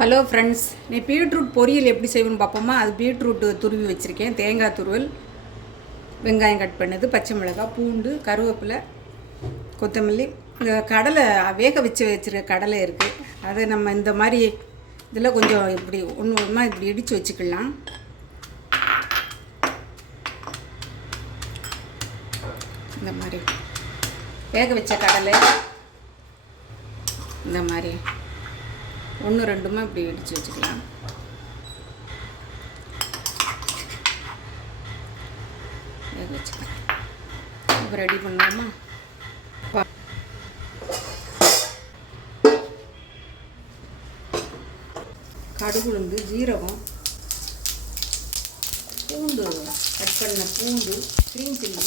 Hello friends, நீ beetroot பொரியல் எப்படி செய்வேன்னு பார்ப்போமா? அது பீட்ரூட்டு துருவி வச்சுருக்கேன், தேங்காய் துருவல், வெங்காயம் கட் பண்ணது, பச்சை மிளகாய், பூண்டு, கருவேப்பிலை, கொத்தமல்லி, இந்த கடலை வேக வச்சுருக்க கடலை இருக்குது. அதை நம்ம இந்த மாதிரி இதில் கொஞ்சம் இப்படி ஒன்று ஒன்றா இப்படி இடித்து வச்சுக்கலாம். இந்த மாதிரி வேக வச்ச கடலை இந்த மாதிரி ஒன்று ரெண்டுமா இப்படி இடித்து வச்சுக்கலாம். வேக வச்சுக்கலாம். இப்போ ரெடி பண்ணலாமா? கடுகு, உளுந்து, ஜீரகம், பூண்டு, கட் பண்ண பூண்டு, க்ரீன் சில்லி,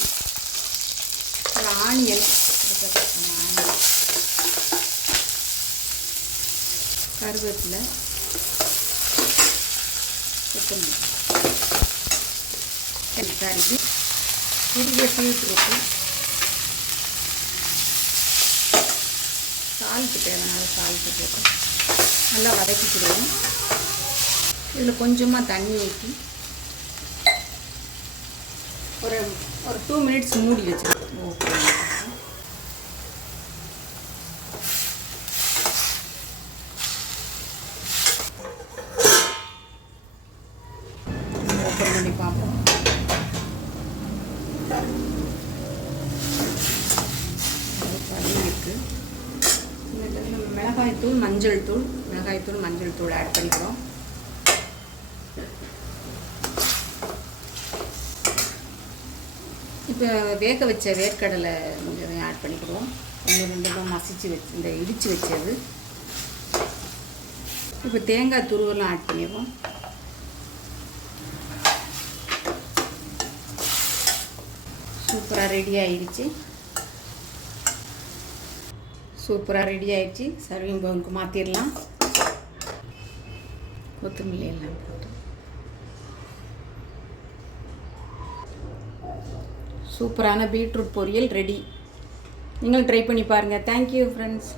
ஆனியன், கருவேப்பிலை, கொத்தமல்லி, கறிக்கு குறுகிய பீட்ரூட்டு, சால்ட்டு தேவையான சால்ட்டு போட்டு நல்லா வதக்கிக்கிடுவோம். இதில் கொஞ்சமாக தண்ணி ஊற்றி ஒரு 2 மினிட்ஸ் மூடி வச்சுருக்கோம். ஓகே, ஓப்பன் பண்ணி பார்ப்போம். இருக்குது. நம்ம மிளகாய்த்தூள், மஞ்சள் தூள் ஆட் பண்ணிக்கிறோம். இப்போ வேக வச்ச வேர்க்கடலை கொஞ்சம் ஆட் பண்ணிக்கிறோம். ஒன்று ரெண்டுமாக மசிச்சு வச்சு இந்த இடித்து வச்சது. இப்போ தேங்காய் துருவெல்லாம் ஆட் பண்ணிடுவோம். சூப்பராக ரெடி ஆயிடுச்சு. சர்விங் பவுலுக்கு மாற்றிடலாம். கொத்தமல்லி எல்லாம் போட்டு சூப்பரான பீட்ரூட் பொரியல் ரெடி. நீங்கள் ட்ரை பண்ணி பாருங்கள். Thank you friends.